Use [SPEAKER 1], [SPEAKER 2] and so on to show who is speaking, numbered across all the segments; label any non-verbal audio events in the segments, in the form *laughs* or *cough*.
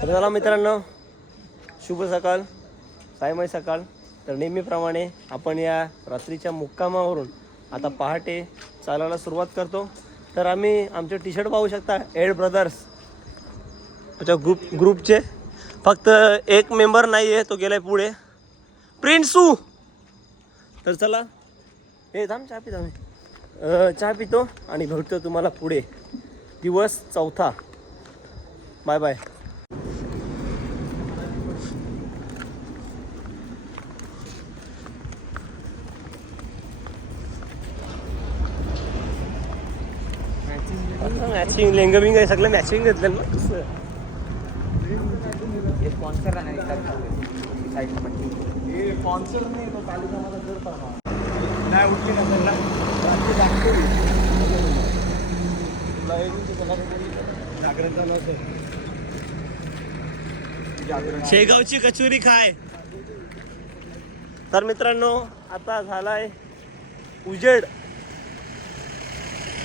[SPEAKER 1] तर चला मित्रांनो शुभ सकाळ सायमय सकाळ. तर नेहमीप्रमाणे आपण या रात्रीच्या मुक्कामावरून आता पहाटे चालायला सुरुवात करतो. तर आम्ही आमचे टी शर्ट पाहू शकता एड ब्रदर्स अच्छा ग्रुप ग्रुपचे फक्त एक मेंबर नाही आहे तो गेलाय पुढे. प्रिन्सू तर चला. हे थांब चहा पितो आम्ही चहा पितो आणि भेटतो तुम्हाला पुढे. दिवस चौथा. बाय बाय मॅचिंग लेंग बिंग आहे सगळं मॅचिंग घेतलं ना? तसं.
[SPEAKER 2] स्पॉन्सर नाही साईड पट्टी
[SPEAKER 1] नाही. उठली नसेल ना शेगावची कचोरी खाय. तर मित्रांनो आता झालाय उजेड.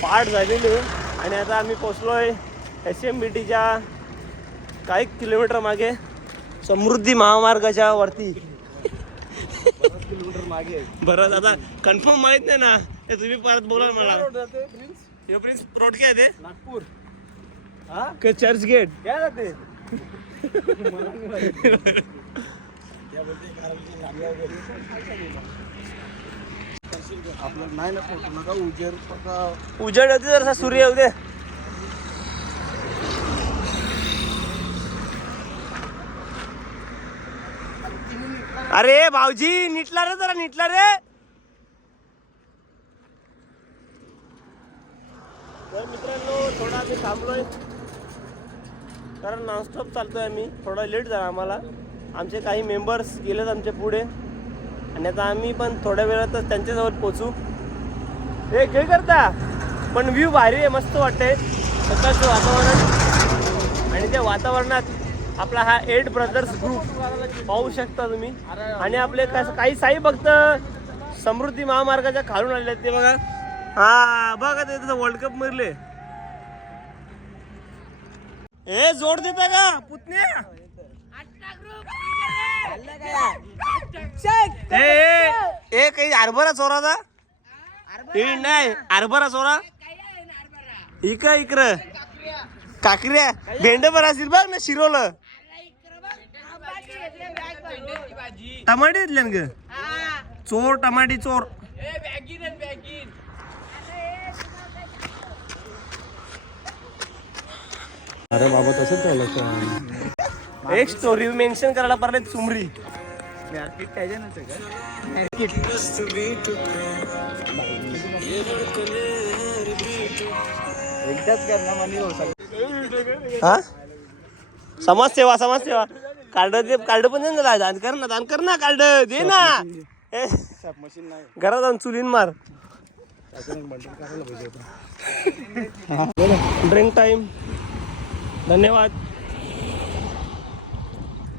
[SPEAKER 1] पहाट झालेली. आणि आता आम्ही पोचलोय एस एम बी टीच्या काही किलोमीटर मागे समृद्धी महामार्गाच्या वरती. बरं आता कन्फर्म माहीत नाही ना. ते तुम्ही परत बोला मला. हे प्रिन्स रोड काय ते?
[SPEAKER 2] नागपूर.
[SPEAKER 1] के चर्च गेट
[SPEAKER 2] काय जाते *laughs* *laughs* आपलं नाही ना फोटो नका
[SPEAKER 1] उजेड होते जर सूर्य होते अरे भाऊजी नीटला रे जरा नीटला रे. तर मित्रांनो थोडा आम्ही थांबलोय. कारण नॉनस्टॉप चालतोय आम्ही. थोडा लेट झाला आम्हाला. आमचे काही मेंबर्स गेलेत आमच्या पुढे. आणि आता आम्ही पण थोड्या वेळातच त्यांच्याजवळ पोचू हे घे करता. पण व्ह्यू भारी आहे मस्त वाटते सकाळचं वातावरण. आणि त्या वातावरणात आपला हा एट ब्रदर्स ग्रुप पाहू शकता तुम्ही. आणि आपले काही साई भक्त समृद्धी महामार्गाच्या खालून आले ते बघा. हा बघा ते तसं वर्ल्ड कप मरले ए जोड देता का पुतण्या? ए, काही हरभरा चोराचा नाही हरभरा चोरा. इक इकडं काकऱ्या. भेंड बरं असतील बघ ना शिरोलं. टमाटे घेतले ग? चोर टमाटी चोर.
[SPEAKER 2] अरे बाबा तसंच
[SPEAKER 1] एक स्टोरी मेन्शन करायला पाहिजे सुमरी
[SPEAKER 2] एकदाच करणार मनी हो
[SPEAKER 1] हा? समाजसेवा समाजसेवा. कार्ड दे कार्ड पण दे ना दान कर ना दान कर ना कार्ड. दे ना. ए,
[SPEAKER 2] मशीन नाही.
[SPEAKER 1] घरात जाऊन चुलीन मार. ड्रिंक टाइम *laughs* धन्यवाद
[SPEAKER 2] तुझे काही टायर नाही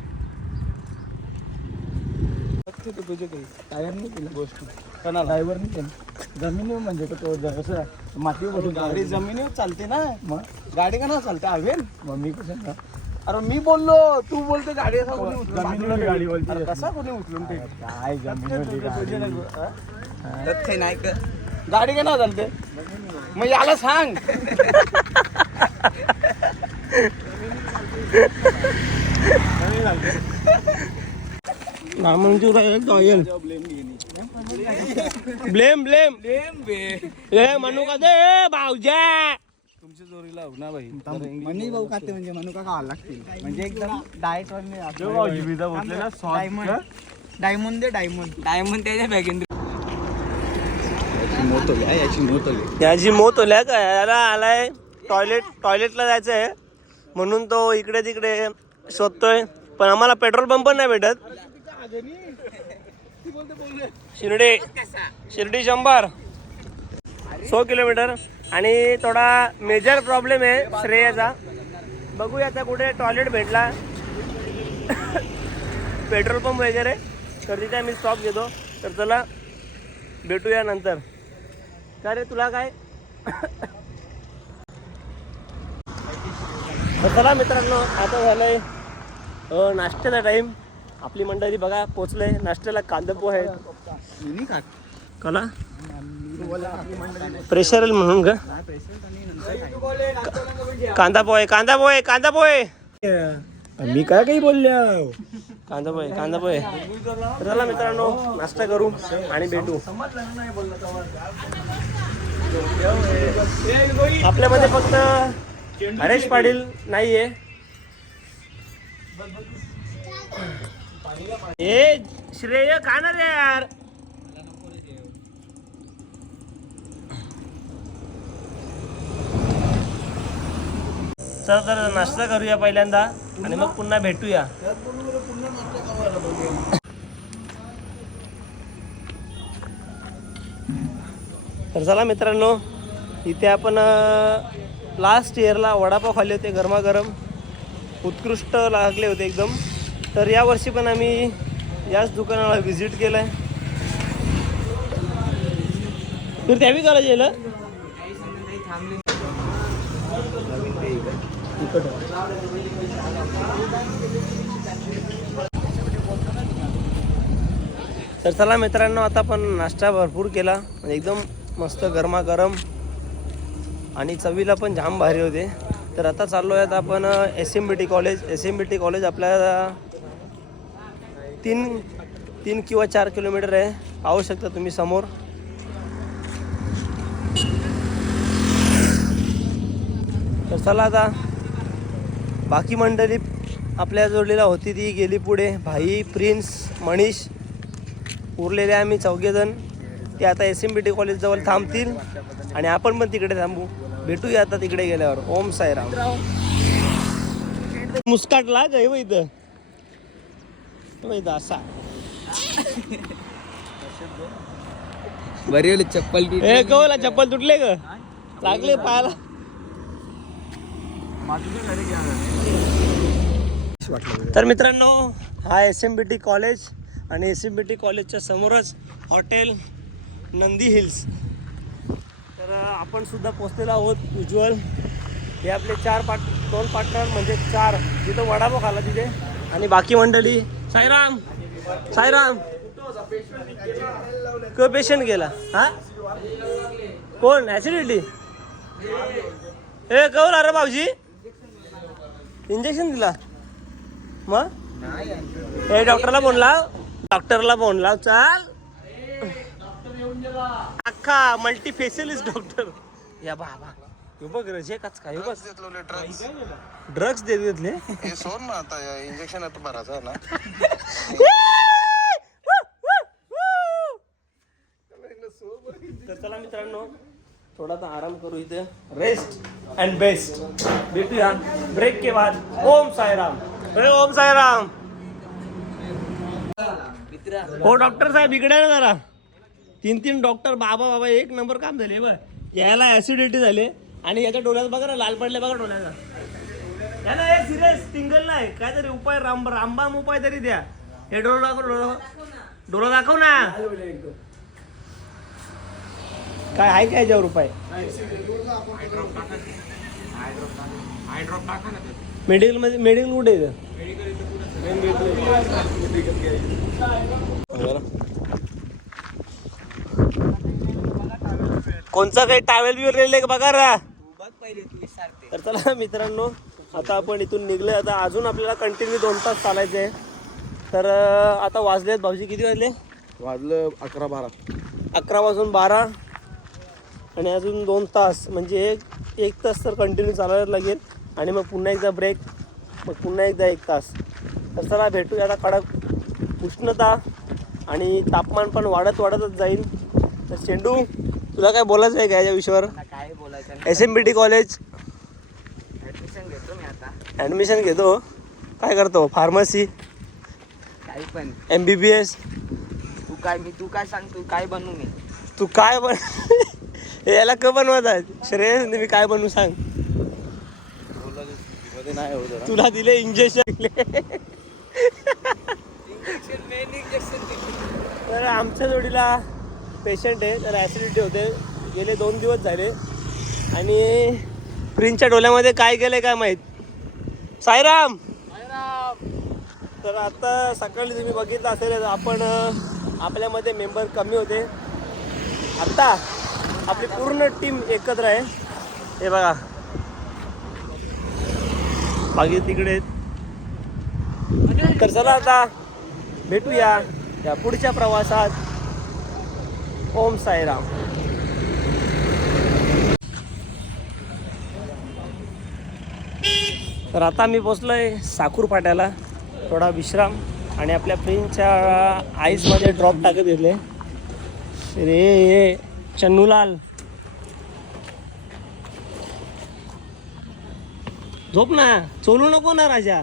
[SPEAKER 2] केलं गोष्ट कोणाला ड्रायव्हर नाही केलं जमिनीवर म्हणजे तो तो जसं मातीवर बसून गाडी जमिनीवर चालते ना मग गाडी का ना चालते हवेन मग मी कसं अरे मी बोललो तू बोलतो गाडी असा कोणी उचलून गाडी बोलते कसा कोणी उचलून ते काय जमीन नाही का गाडी का ना? चालते मग याला सांग
[SPEAKER 1] नामंजूर आहे ऑयल ब्लेम ब्लेम ए म्हणू का दे भाऊजा.
[SPEAKER 2] तुमच्या जोरीला हो ना भाई
[SPEAKER 3] मनी भाऊ खाते म्हणजे मनुका खावा लागतील. म्हणजे एकदम डाएट वर
[SPEAKER 2] डायमंड
[SPEAKER 3] डायमंड दे डायमंड
[SPEAKER 2] डायमंड त्याच्या मोतोले याची मोतोले
[SPEAKER 1] याची मोत होल्या का? याला आलाय. टॉयलेट टॉयलेटला जायचं आहे म्हणून तो इकडे तिकडे शोधतोय. पण आम्हाला पेट्रोल पंप नाही भेटत. शिर्डी. शिर्डी शंभर. So kilometre. आणि थोडा मेजर प्रॉब्लेम आहे श्रेयाचा. बघूया आता कुठे टॉयलेट भेटला. पेट्रोल पंप वगैरे. तर तिथे आम्ही स्टॉप घेतो. तर चला भेटूया नंतर. का रे तुला काय? तर चला मित्रांनो आता झालंय अ, नाश्त्याचा टाईम आपली मंडळी बघा पोचले नाश्त्याला कांदा पोहे कला? प्रेशर म्हणून का कांदा पोहे कांदा पोहे कांदा पोहे.
[SPEAKER 2] मी काय काही बोलल्या?
[SPEAKER 1] कांदा पोहे कांदा पोहे. चला मित्रांनो नाश्ता करू आणि भेटू. आपल्यामध्ये फक्त हरेश पाटील नाहीये. ए श्रेय खाणार रे यार? चला तर नाश्ता करूया पहिल्यांदा आणि मग पुन्हा भेटूया. तर चला मित्रांनो इथे आपण लास्ट इयरला वडापाव खाल्ले होते गरमागरम. उत्कृष्ट लागले होते एकदम. तर यावर्षी पण आम्ही याच दुकानाला व्हिजिट केलं आहे तर त्यावी करायचं येईल तर चला मित्रांनो आता आपण नाश्ता भरपूर केला. एकदम मस्त गरमागरम. आणि चवीला पण जाम भारी होते. तर आता चाललो आहेत आपण S M B T college S M B T college आपल्या तीन तीन किंवा चार किलोमीटर आहे. पाहू शकता तुम्ही समोर. तर चला आता बाकी मंडळी आपल्या जोडलेला होती ती गेली पुढे. भाई प्रिन्स मनीष उरलेले आम्ही चौघेजण. ते आता एस एम बी टी कॉलेजजवळ थांबतील. आणि आपण पण तिकडे थांबू. भेटूया आता तिकडे गेल्यावर. ओम साईराम. मुस्काट लाग बघ इथं.
[SPEAKER 3] बरी होली चप्पल
[SPEAKER 1] ए कवला चप्पल तुटले ग. लागले पायाला तर मित्रांनो हा S M B T college आणि एस एम बी टी कॉलेजच्या समोरच हॉटेल नंदी हिल्स. तर आपण सुद्धा पोचलेलो आहोत उज्ज्वल. हे आपले चार पाट दोन पार्टनर म्हणजे चार. तिथं वडापाव खाला तिथे. आणि बाकी मंडळी साईराम साईराम. क पेशंट गेला. हा? कोण? ॲसिडिटी ए कवर अरे भाऊजी. इंजेक्शन दिला. मग? ए डॉक्टरला फोन लाव. डॉक्टरला फोन लाव. चाल. अख्खा मल्टी डॉक्टर या बाबा. बघ रजे काच काय? बघ. ड्रग्स देत घेतले
[SPEAKER 4] हे सोड ना आता इंजेक्शन आता भरायचं ना.
[SPEAKER 1] तर चला मित्रांनो थोडासा आराम करू इथे. रेस्ट अँड बेस्ट भेटूया. ब्रेक के बाद. ओम साईराम. अरे ओम साईराम. हो डॉक्टर साहेब इकडे ना जरा. तीन तीन डॉक्टर बाबा बाबा एक नंबर काम झाले बघ. याला ऍसिडिटी झाले. आणि याच्या डोळ्यात बघा ना लाल पडले बघा डोळ्याचा त्याला हे सिरियस सिंगल नाही. काहीतरी उपाय राम रामबाम उपाय तरी द्या. हे डोळा दाखव डोळा. डोळा दाखव ना. काय आहे काय याच्यावर उपाय? मेडिकलमध्ये मेडिकल कुठे कोणचा काही टावेल बिवेल रेल का बघा रा? तर चला मित्रांनो आता आपण इथून निघलोय. आता अजून आपल्याला कंटिन्यू दोन तास चालायचे आहे. तर आता वाजलेत भाऊजी किती वाजले?
[SPEAKER 4] वाजलं अकरा बारा.
[SPEAKER 1] अकरा वाजून बारा. आणि अजून दोन तास. म्हणजे एक एक तास तर कंटिन्यू चालायला लागेल. आणि मग पुन्हा एकदा ब्रेक मग पुन्हा एकदा एक तास. तर चला भेटूया आता कडक उष्णता. आणि तापमान पण वाढत वाढतच जाईल. तर चेंडू तुला काय बोलायचं आहे का याच्या विषयावर S M B T college admission घेतो काय करतो? फार्मसी
[SPEAKER 3] काही पण.
[SPEAKER 1] एम बी बी एस
[SPEAKER 3] तू काय मी तू काय सांग तू काय बनू मी?
[SPEAKER 1] तू काय बन *laughs* याला क बनवत आहे? श्रेयस मी काय बनवू सांग? तुला दिले इंजेक्शन तर आमच्या जोडीला पेशंट आहे तर ॲसिडिटी होते. गेले दोन दिवस झाले. आणि प्रिन्सच्या डोल्यामध्ये काय गेलंय काय माहीत? साईराम! तर आता सकाळी तुम्ही बघितलं असेल आपण आपल्यामध्ये मेंबर कमी होते. आता आपली पूर्ण टीम एकत्र आहे. हे बघा. बाकी तिकडे. तर चला आता भेटूया या पुढच्या प्रवासात. ओम साईराम. तर आता मी पोचलोय साकूर फाट्याला. थोडा विश्राम आणि आपल्या फ्रेंडच्या आईसमध्ये ड्रॉप टाकत घेतले. रे ये चन्नूलाल. झोप ना चोलू नको ना राजा.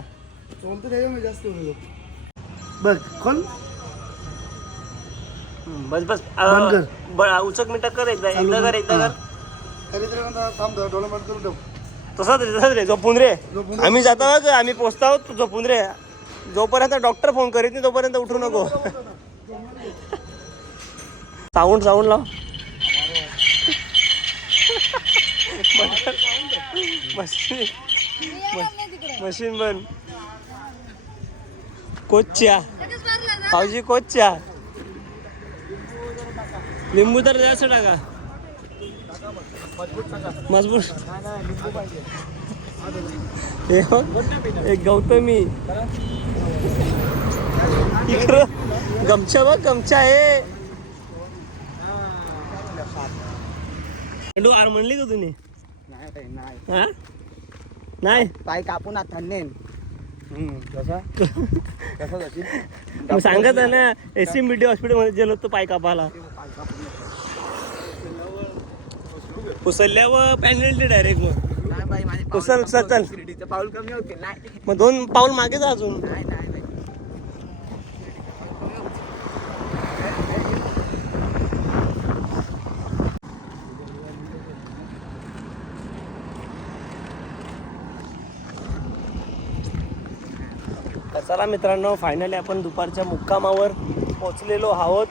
[SPEAKER 3] जास्त
[SPEAKER 1] बघ कोण? बस बस. उचक मिनटं कर एकदा एकदा कर एकदा कर.
[SPEAKER 3] थांब डोळे बंद करून ठेव.
[SPEAKER 1] तसाच रे तसाच रे. झोपून रे. आम्ही जातो बघ आम्ही पोचतो आहोत तू झोपून रे. जोपर्यंत डॉक्टर फोन करीत नाही तोपर्यंत उठू नको. *laughs* साऊंड साऊंड लाव. मशीन मशीन बन. कोचच्या. भाऊजी कोचच्या. लिंबू तर जास्त टाका. मजबूत एक गौतमी. इकडं गमछा बघ गमछा आहे. आर म्हणली का तुम्ही?
[SPEAKER 3] नाही ताई, नाही
[SPEAKER 1] हा? नाही?
[SPEAKER 3] पाय कापून आता *laughs*
[SPEAKER 1] सांगत आहे ना एस एम बी डी हॉस्पिटलमध्ये गेलो होतो पाय कापाला उचलल्यावर पॅनल्टी डायरेक्ट मग.
[SPEAKER 3] नाही बाई माझे पाऊल
[SPEAKER 1] उचल, उचल, चल.
[SPEAKER 3] शिर्डीचे पाऊल कमी होते. नाही.
[SPEAKER 1] मग दोन पाऊल मागे जा अजून.
[SPEAKER 3] नाही नाही नाही.
[SPEAKER 1] तर चला मित्रांनो फायनली आपण दुपारच्या मुक्कामावर पोचलेलो आहोत.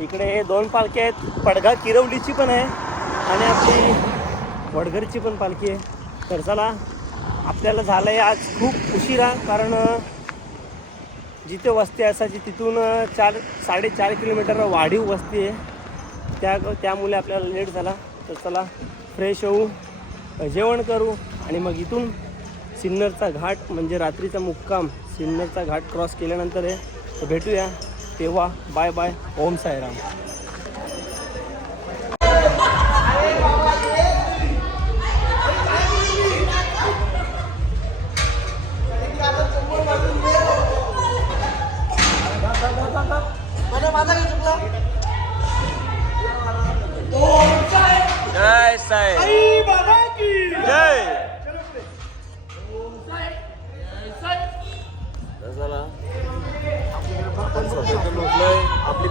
[SPEAKER 1] इकडे हे दोन पालखी आहेत. पडगा किरवलीची पण आहे. आणि आपली वडघरची पण पालखी आहे. तर चला आपल्याला झालं आहे आज खूप उशिरा कारण जिथे वस्ती असायची तिथून चार साडेचार किलोमीटर वाढीव वस्ती आहे. त्या त्यामुळे आपल्याला लेट झाला. तर चला फ्रेश होऊ जेवण करू आणि मग इथून सिन्नरचा घाट म्हणजे रात्रीचा मुक्काम सिन्नरचा घाट क्रॉस केल्यानंतर आहे. तर भेटूया. तेव्हा बाय बाय ओम साईराम.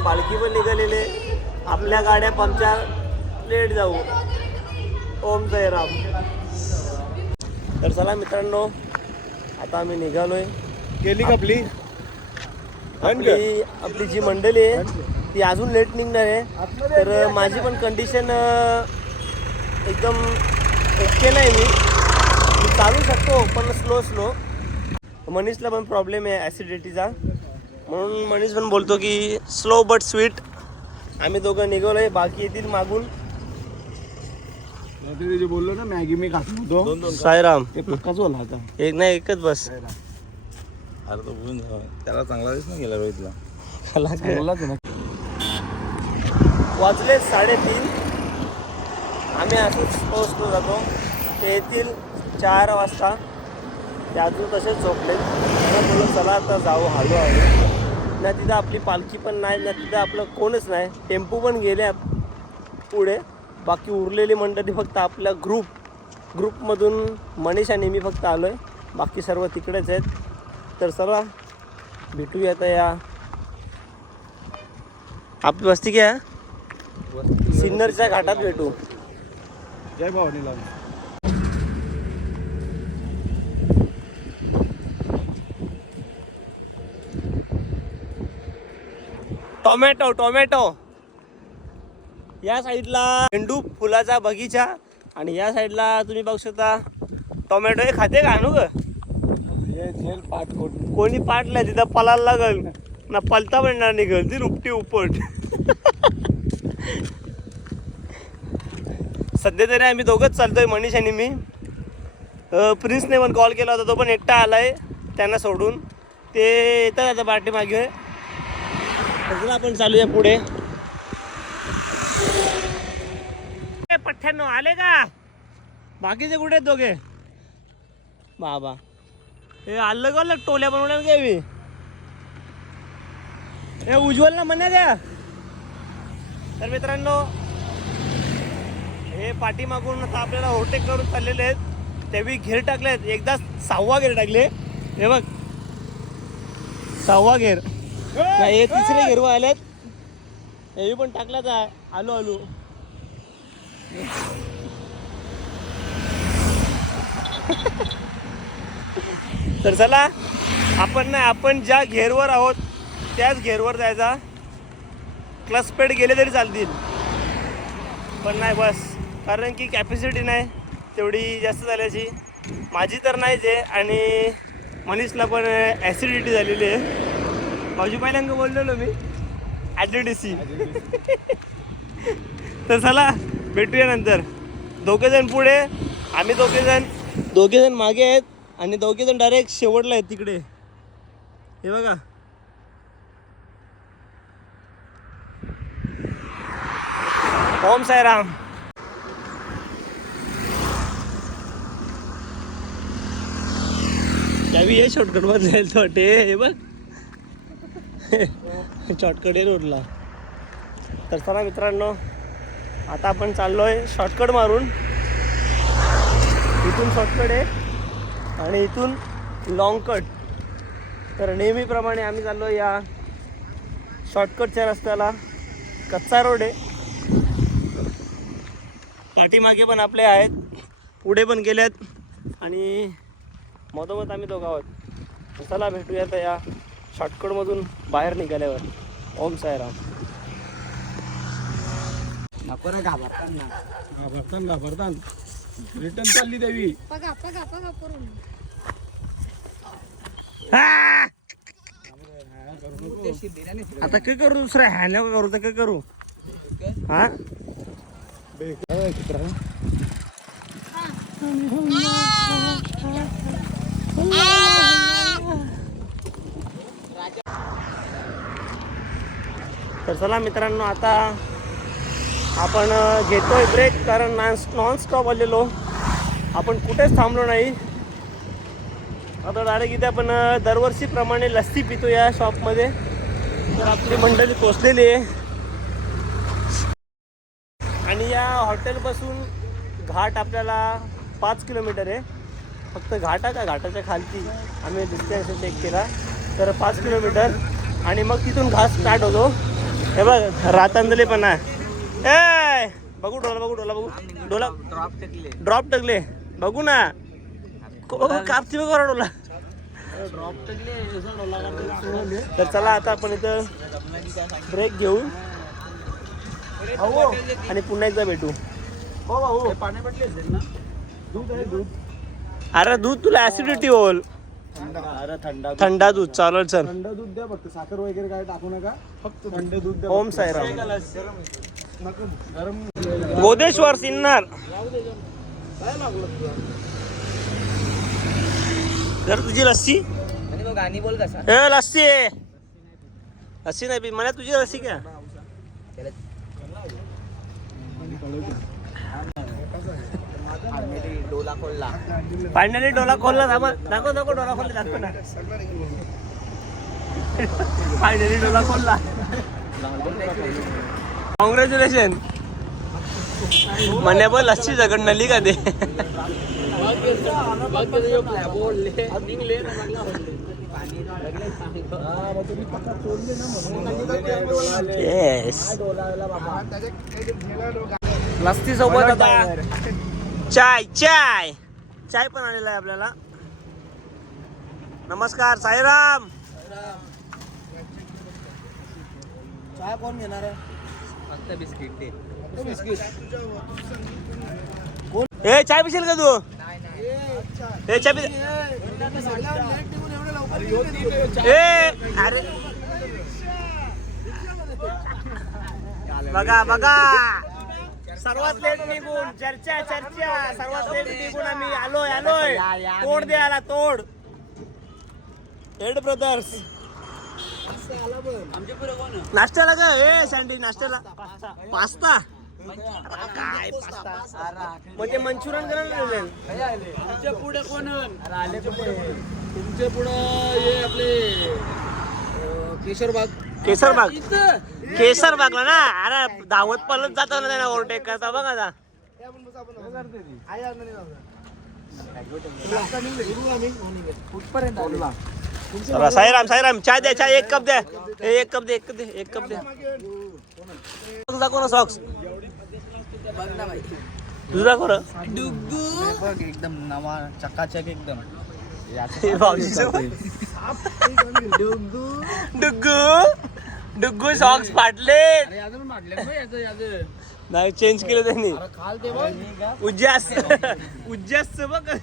[SPEAKER 1] पालखी पण निघालेली आहे. आपल्या गाड्या पंक्चर लेट जाऊ. ओम जयराम. तर चला मित्रांनो आता आम्ही निघालोय.
[SPEAKER 2] गेली कपली
[SPEAKER 1] आपली? आपली जी मंडळी आहे ती अजून लेट निघणार आहे. तर माझी पण कंडिशन एकदम ओके नाही मी. मी चालू शकतो पण स्लो स्लो मनीषला पण प्रॉब्लेम आहे ॲसिडिटीचा म्हणून मनीष पण बोलतो की स्लो बट स्वीट आम्ही दोघं आहे बाकी येतील मागून.
[SPEAKER 2] ते जे बोललो ना मॅगी मी खात होतो
[SPEAKER 1] सायराम
[SPEAKER 2] ते पक्काच बोला आता
[SPEAKER 1] एक नाही एकच बस.
[SPEAKER 4] अरे तो जावा. त्याला चांगला दिस नाही गेला रोहितला
[SPEAKER 2] बोललाच ना.
[SPEAKER 1] वाजले साडेतीन. आम्ही असंच पोहोचलो जातो. ते येतील चार वाजता. ते अजून तसेच झोपले चला आता जाऊ हळू हळू. ना तिथं आपली पालखी पण नाही ना तिथं आपलं कोणच नाही. टेम्पो पण गेले पुढे. बाकी उरलेली मंडळी फक्त आपल्या ग्रुप ग्रुपमधून मनीष आणि मी फक्त आलो आहे बाकी सर्व तिकडेच आहेत. तर चला भेटूया आता या. आपली वस्ती क्या सिन्नरच्या घाटात भेटू.
[SPEAKER 2] जय भवानी
[SPEAKER 1] टोमॅटो टोमॅटो. या साईडला झेंडू फुलाचा बगीचा आणि या साईडला तुम्ही बघू शकता टोमॅटो. हे खाते का आणू ग
[SPEAKER 2] हे झेल पाठ कोण
[SPEAKER 1] पाडलं तिथं पलायला लागल. ना पलता पण नाही निघल ती रुपटी उपट. सध्या तरी आम्ही दोघंच चालतोय मनीष आणि मी. प्रिन्सने पण कॉल केला होता तो पण एकटा आलाय त्यांना सोडून. ते येतात आता पाठीमागे अजून आपण चालूया पुढे. पठ्ठ्याण्णव आले का? बाकीचे कुठे आहेत दोघे? बाबा. हे अलग अलग टोल्या बनवल्या काय बी? हे उज्ज्वलला म्हणा द्या तर मित्रांनो हे पाठीमागून आता आपल्याला ओव्हरटेक करून चाललेले आहेत. ते बी घेर टाकले आहेत एकदा सहावा घेर टाकले. हे बघ. सहावा घेर. हे तिसरे घेरवा आलेत. हे पण टाकल्याच आहे आलो आलो. तर चला आपण नाही आपण ज्या घेरवर आहोत त्याच घेरवर जायचा. क्लच पेड गेले तरी चालतील. पण नाही बस. कारण की कॅपॅसिटी नाही तेवढी जास्त झाल्याची. माझी तर नाहीच आहे आणि मनीषला पण ॲसिडिटी झालेली आहे. भाऊजी पहिल्यांदा बोललेलो मी. ॲसिडिसी तर चला भेटूया नंतर. दोघेजण पुढे आम्ही दोघेजण. दोघेजण मागे आहेत आणि दोघेजण डायरेक्ट शेवटला आहेत तिकडे. हे बघा. ओम साईराम. त्यावी हे शॉर्टकट वर जाईल वाटे हे बघ. शॉर्टकट आहे रोडला. तर चला मित्रांनो आता आपण चाललो आहे शॉर्टकट मारून. इथून शॉर्टकट आहे आणि इथून लॉंग कट तर नेहमीप्रमाणे आम्ही चाललो या शॉर्टकटच्या रस्त्याला. कच्चा रोड आहे. पाठीमागे पण आपले आहेत पुढे पण गेले आहेत आणि मधोमध आम्ही दोघं आहोत. चला भेटूया तर या. शॉर्टकटमधून बाहेर निघाल्यावर. ओम साईराम.
[SPEAKER 3] नको रे
[SPEAKER 2] घाबरतान. घाबरतान रिटर्न चालली देवी.
[SPEAKER 5] पगा पगा पगा करून.
[SPEAKER 1] हा! आता काय करू दुसरं? ह्याने करू तर काय करू? हा? तर चला मित्रांनो आता आपण घेतोय ब्रेक कारण नॉन नॉनस्टॉप आलेलो. आपण कुठेच थांबलो नाही. आता डायरेक्ट इथे आपण दरवर्षीप्रमाणे लस्सी पितो या शॉपमध्ये तर आपली मंडळी पोचलेली आहे. आणि या हॉटेलपासून घाट आपल्याला पाच किलोमीटर आहे. फक्त घाटा का घाटाच्या खालती? आम्ही डिस्टन्स चेक केला. तर पाच किलोमीटर. आणि मग तिथून घाट स्टार्ट होतो. हे बघ रातांदले पण आहे. ए बघू डोला बघू डोला बघू. डोला
[SPEAKER 3] ड्रॉप टेकले.
[SPEAKER 1] ड्रॉप टाकले. बघू ना. कापची बघा डोला
[SPEAKER 3] ड्रॉप टेकले
[SPEAKER 1] तर चला आता आपण इथं ब्रेक घेऊ आणि पुन्हा एकदा भेटू.
[SPEAKER 3] पाणी पडले असेल ना? दूध आहे दूध.
[SPEAKER 1] अरे दूध तुला ऍसिडिटी होल.
[SPEAKER 3] अरे थंड
[SPEAKER 1] थंडा दूध चालेल चल.
[SPEAKER 2] थंड दूध द्या फक्त. साखर वगैरे काय टाकू नका. फक्त थंड दूध द्या
[SPEAKER 1] ओम साईराम.
[SPEAKER 2] गरम
[SPEAKER 1] गोदेश्वर सिन्नर. तर तुझी लस्सी.
[SPEAKER 3] गाणी बोल कसा?
[SPEAKER 1] ए लस्सी. लस्सी नाही पी मला तुझी लस्सी क्या
[SPEAKER 3] डोला खोलला
[SPEAKER 1] फायनली डोला खोलला दाखव दाखव दाखव डोला खोलला दाखव ना. फायनली डोला खोलला कॉंग्रॅच्युलेशन म्हणे पण लस्सी जगड नली का ते येस लस्सी सोबत आता. चाय चाय. चाय पण आलेला आहे आपल्याला. नमस्कार साईराम.
[SPEAKER 3] चहा कोण घेणार आहे? फक्त बिस्किट दे.
[SPEAKER 1] ए चाय पिशील का तू? त्याच्या बी- ए अरे. बघा बघा. सर्वात लेट निघून चर्चा चर्चा. सर्वात लेट निघून आम्ही आलोय आलोय. तोड दे आला तोड. हेड ब्रदर्स नाश्त्याला का ए सँडी नाश्त्याला. पास्ता. काय पास्ता? म्हणजे मंचुरियन करायला
[SPEAKER 2] तुमच्यापुढे कोण आले तुमच्यापुढे हे आपले केशरबाग
[SPEAKER 1] केसरबाग केसरबागला ना? अरे धावत पलत जातो ना त्यांना ओव्हरटेक करता बघ आता. चला, साईराम साईराम चाय द्या चाय एक कप द्या एक कप दे एक कप दे एक कप द्या दाखव ना सॉक्स तुझं दाखव ना
[SPEAKER 3] एकदम नवा चकाचक एकदम. *laughs*
[SPEAKER 1] डुग्गू. डुग्गू. सॉक्स फाटले नाही चेंज केलं त्यांनी. उज्जास उज्जास बघ.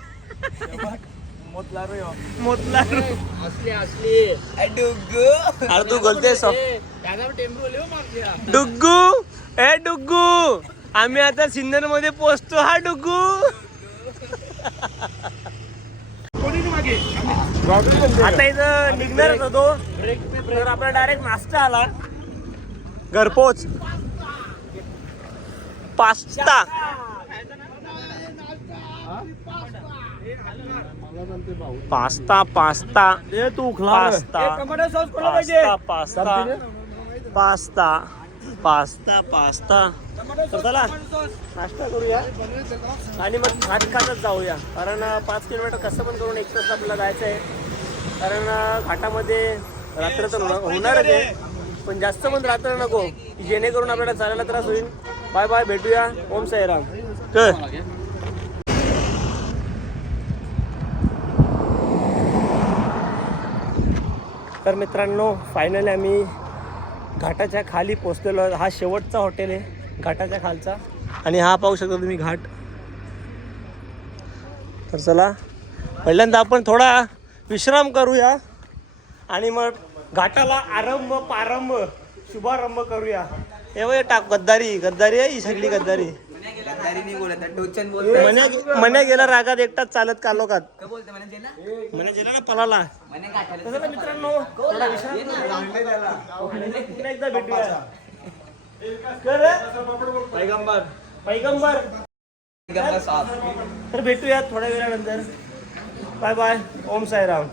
[SPEAKER 1] मोतला
[SPEAKER 2] असली असली.
[SPEAKER 1] अरे तू बोलते
[SPEAKER 2] मागच्या.
[SPEAKER 1] डुग्गू. ए डुग्गू. आम्ही आता सिन्नरमध्ये पोचतो. हा डुग्गू. आता इथं निघणारच होतो तर आपला डायरेक्ट नाश्ता आला. घरपोच. पास्ता. Pasta pasta.
[SPEAKER 2] तू
[SPEAKER 1] pasta pasta. Pasta. Pasta pasta. तर चला नाश्ता करूया. आणि मग भात खातच जाऊया. कारण पाच किलोमीटर कसं पण करून एक तास आपल्याला जायचं आहे कारण घाटामध्ये रात्र तर होणार- होणारच आहे. पण जास्त पण रात्र नको. जेणेकरून आपल्याला चालायला त्रास होईल. बाय बाय भेटूया. ओम साईराम. कर तर मित्रांनो फायनली आम्ही घाटाच्या खाली पोचलेलो हा शेवटचा हॉटेल आहे घाटाच्या खालचा. आणि हा पाहू शकता तुम्ही घाट. तर चला पहिल्यांदा आपण थोडा विश्राम करूया. आणि मग घाटाला आरंभ पारंभ शुभारंभ करूया. हे हे टाक गद्दारी गद्दारी आहे ही सगळी गद्दारी. मन्या गेला रागात एकटाच चालत कालोखात. मन्या गेला ना पलाला तसं मित्रांनो थोडा. पुन्हा एकदा भेटूया. पैगंबर. पैगंबर. तर भेटूया थोड्या वेळानंतर. Bye bye. ओम साईराम.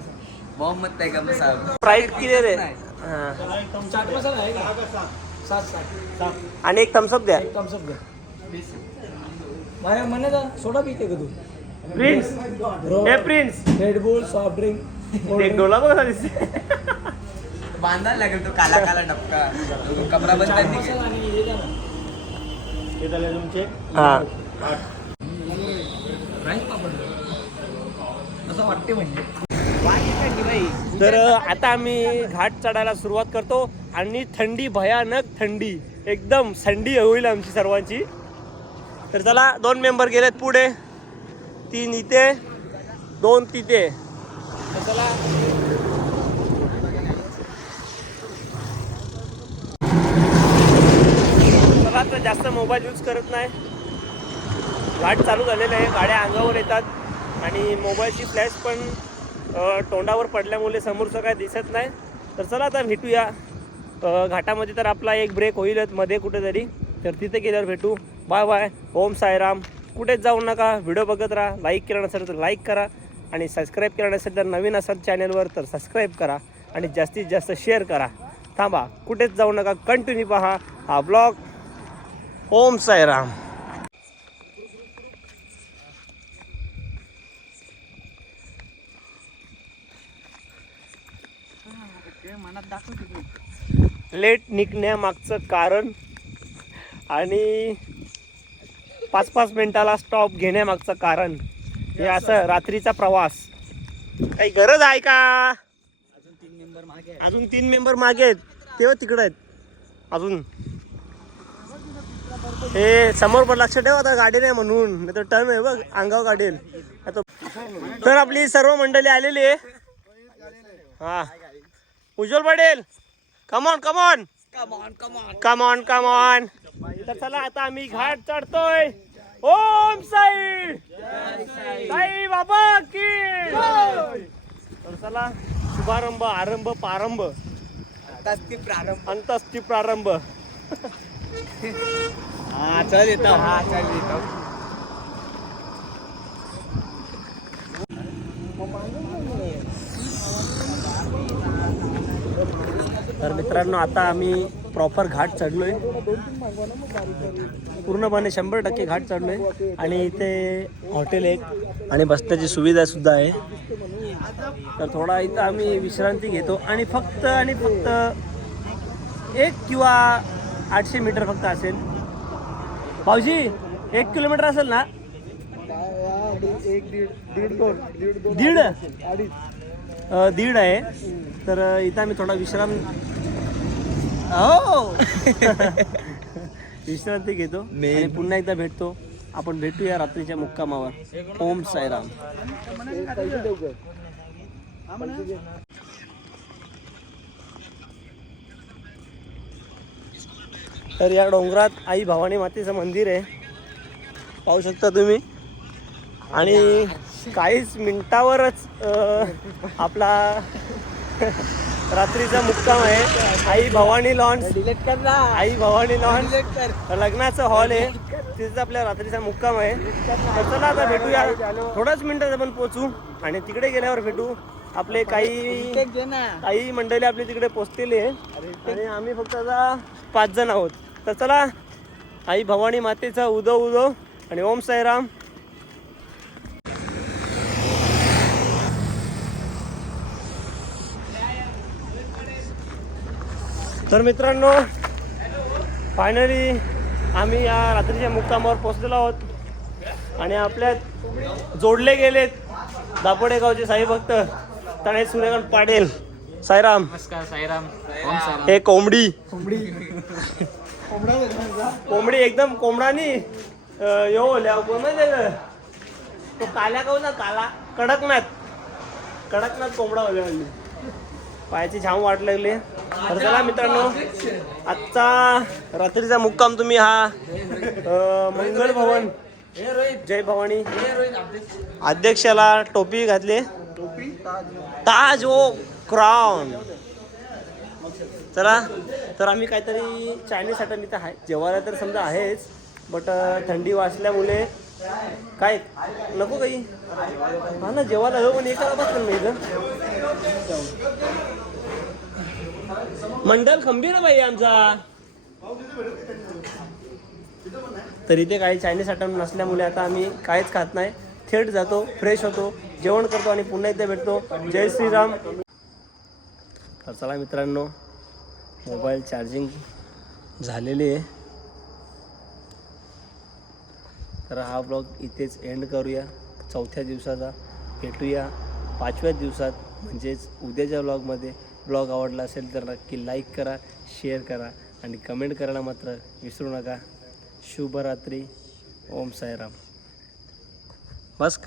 [SPEAKER 3] मोहम्मद पैगंबर साहेब.
[SPEAKER 1] प्राईट किती रे? हा.
[SPEAKER 2] चाट मसाला आहे का? सात सात.
[SPEAKER 1] आणि एक थम्सअप द्या.
[SPEAKER 2] एक थम्सअप घ्या माझ्या म्हणण्याचा सोडा पिते का तू
[SPEAKER 1] प्रिन्स हे Prince
[SPEAKER 2] Red Bull soft drink
[SPEAKER 1] एक डोला बघ दिसते?
[SPEAKER 3] बांधायला लागेल तो काला काला डबका. कमरा बंद.
[SPEAKER 1] हे झाले तुमचे? हा.
[SPEAKER 2] असं वाटते म्हणजे.
[SPEAKER 1] तर आता आम्ही घाट चढायला सुरुवात करतो आणि थंडी भयानक थंडी. एकदम थंडी होईल आमची सर्वांची. तर चला दोन मेंबर गेलेत पुढे. तीन इथे दोन तिथे. तर चला. चला तर जास्त मोबाईल यूज करत नाही. घाट चालू झालेलं आहे गाड्या अंगावर येतात. आणि मोबाईलची फ्लॅश पण तोंडावर पडल्यामुळे समोरचं काय दिसत नाही. तर चला आता भेटूया. घाटामध्ये तर आपला एक ब्रेक होईलच मध्ये कुठेतरी. तर तिथे गेल्यावर भेटू. Bye bye. ओम साईराम. कुठेच जाऊ नका. व्हिडिओ बघत राहा. लाईक केला नसेल तर लाईक करा आणि सबस्क्राईब केला नसेल तर नवीन असाल चॅनलवर तर सबस्क्राईब करा आणि जास्तीत जास्त शेअर करा. थांबा. कुठेच जाऊ नका. कंटिन्यू पहा हा ब्लॉग ओम साईराम. लेट निघण्यामागचं कारण? आणि पाच पाच मिनिटाला स्टॉप घेण्यामागचं कारण हे असं रात्रीचा प्रवास. काही गरज आहे का? अजून तीन मेंबर मागे आहेत. तेव्हा तिकडे आहेत. अजून. हे समोर पण लक्ष ठेव आता गाडी नाही म्हणून. नाही तर टर्न आहे बघ अंगावर गाडील आता तर आपली सर्व मंडळी आलेली आहे. हा. Ujjwal Patel. Come on come on come on come on तर चला आता आम्ही घाट चढतोय. ओम साई! साई बाबा की तर चला शुभारंभ आरंभ प्रारंभ.
[SPEAKER 3] प्रारंभ.
[SPEAKER 1] अंतस्ती प्रारंभ.
[SPEAKER 3] हा चल येतो हा चल येतो
[SPEAKER 1] तर मित्रांनो आता आम्ही प्रॉपर घाट चढलो आहे पूर्णपणे शंभर टक्के घाट चढलो आहे आणि इथे हॉटेल एक आणि बसण्याची सुविधासुद्धा आहे. तर थोडा इथं आम्ही विश्रांती घेतो. आणि फक्त आणि फक्त एक किंवा आठशे मीटर फक्त असेल. भाऊजी एक किलोमीटर असेल ना?
[SPEAKER 2] दीड. दीड
[SPEAKER 1] आहे. तर इथं आम्ही थोडा विश्राम हो. *laughs* विश्रांती घेतो आणि पुन्हा एकदा भेटतो. आपण भेटूया रात्रीच्या मुक्कामावर. ओम
[SPEAKER 2] का
[SPEAKER 1] तर या डोंगरात आई भवानी मातेचं मंदिर आहे. पाहू शकता तुम्ही. आणि काहीच मिनिटावरच आपला रात्रीचा मुक्काम आहे. आई भवानी लॉन्स.
[SPEAKER 3] डिलेट कर ना.
[SPEAKER 1] आई भवानी लॉन्स. लग्नाचं हॉल आहे. तिथं आपल्या रात्रीचा मुक्काम आहे. तर चला आता भेटूया. थोड्याच मिनिटात आपण पोचू आणि तिकडे गेल्यावर भेटू. आपले काही काही मंडळी आपली तिकडे पोचलेली आहे. आणि आम्ही फक्त आता पाच जण आहोत. तर चला. आई भवानी मातेचा उदो उदो आणि ओम साईराम. तर मित्रांनो फायनली आम्ही या रात्रीच्या मुक्कामावर पोहोचलेलो आहोत. आणि आपल्यात जोडले गेलेत दापोडे गावचे साई भक्त तणे सूर्यकांत पाटील. साईराम.
[SPEAKER 3] नमस्कार साईराम. ओम साईराम
[SPEAKER 1] हे कोंबडी. कोंबडी. एकदम कोंबडानी यो कोण माहिती? तो काल्या काऊला काला. कडकनाथ. कडकनाथ कोंबडा हल्ली. पायाची छान वाट लागली. तर चला मित्रांनो आजचा रात्रीचा मुक्काम तुम्ही हा मंगल भवन जय भवानी अध्यक्षाला टोपी घातली. ताज हो, ओ क्राऊन चला तर आम्ही काहीतरी चायनीज आयटम इथं आहे. जेवायला तर समजा आहेच बट थंडी वाचल्यामुळे काय? नको काही? हा ना जेवायला हवं पण एकाला बस नाही इथं. मंडल खंबीर भाई आमचा. तर इथे काही चायनीज आयटम नसल्यामुळे आता आम्ही काहीच खात नाही. थेट जातो फ्रेश होतो जेवण करतो आणि पुन्हा एकदा भेटतो. जय श्रीराम. तर चला मित्रांनो मोबाईल चार्जिंग झालेली आहे. तर हा ब्लॉग इथेच एंड करूया. चौथ्या दिवसाचा भेटूया. पाचव्या दिवसात म्हणजेच उद्याच्या ब्लॉगमध्ये ब्लॉग आवडला असेल तर नक्की लाईक करा शेअर करा आणि कमेंट करायला मात्र विसरू नका. शुभरात्री. ओम साईराम. बस